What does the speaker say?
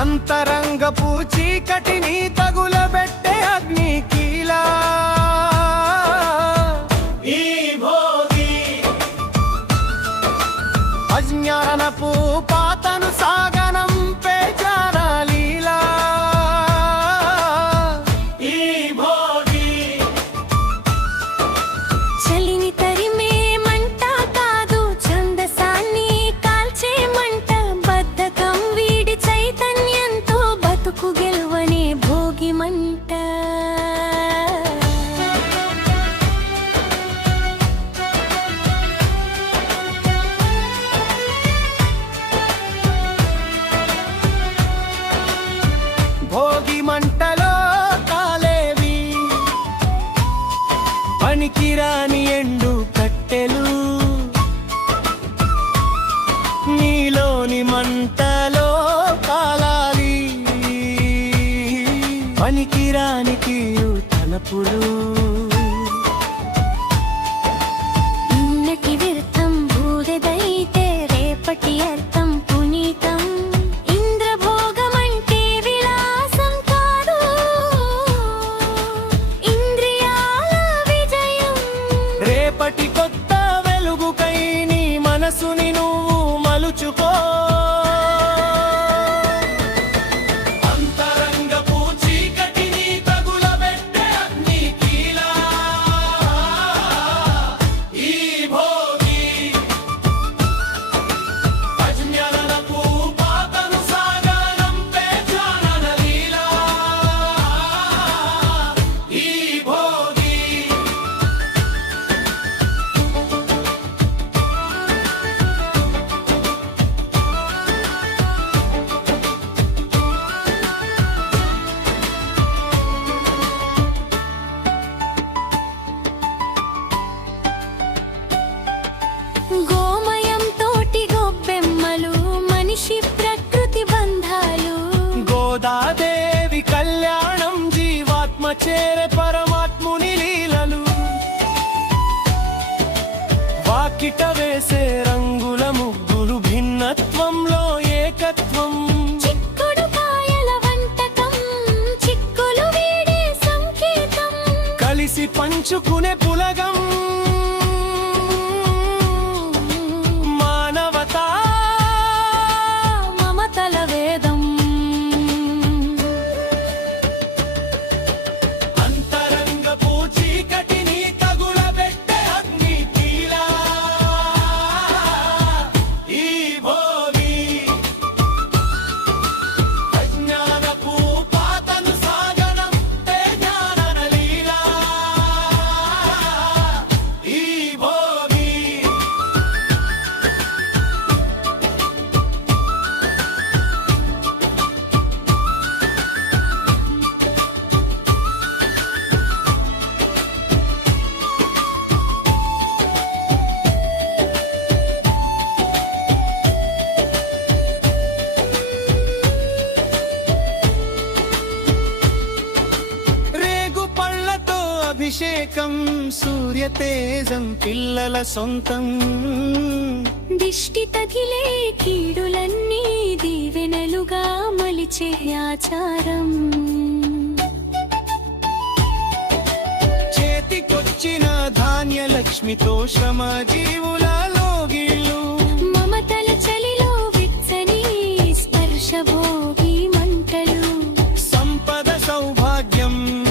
అంతరంగపు చీకటిని తగులబెట్టే అగ్ని కీలా. అజ్ఞానపు పాతను సాగనం పనికిరాని ఎండు కట్టెలు. నీలోని మంటలో కాలాలి. పనికిరాని తీరు తలపులు. వాకిట వేసే రంగుల ముగ్గులు భిన్నత్వంలో ఏకత్వం. కలిసి పంచుకునే పులగం అభిషేకం సూర్యతేజం పిల్లల సొంతం. దిష్టి తగిలే కీడులన్నీ దీవెనలుగా మలిచే ఆచారం. చేతికొచ్చిన ధాన్యలక్ష్మితో శ్రమ జీవులలో గిళ్ళు మమతల చలిలో విచ్చని మంటలు. సంపద సౌభాగ్యం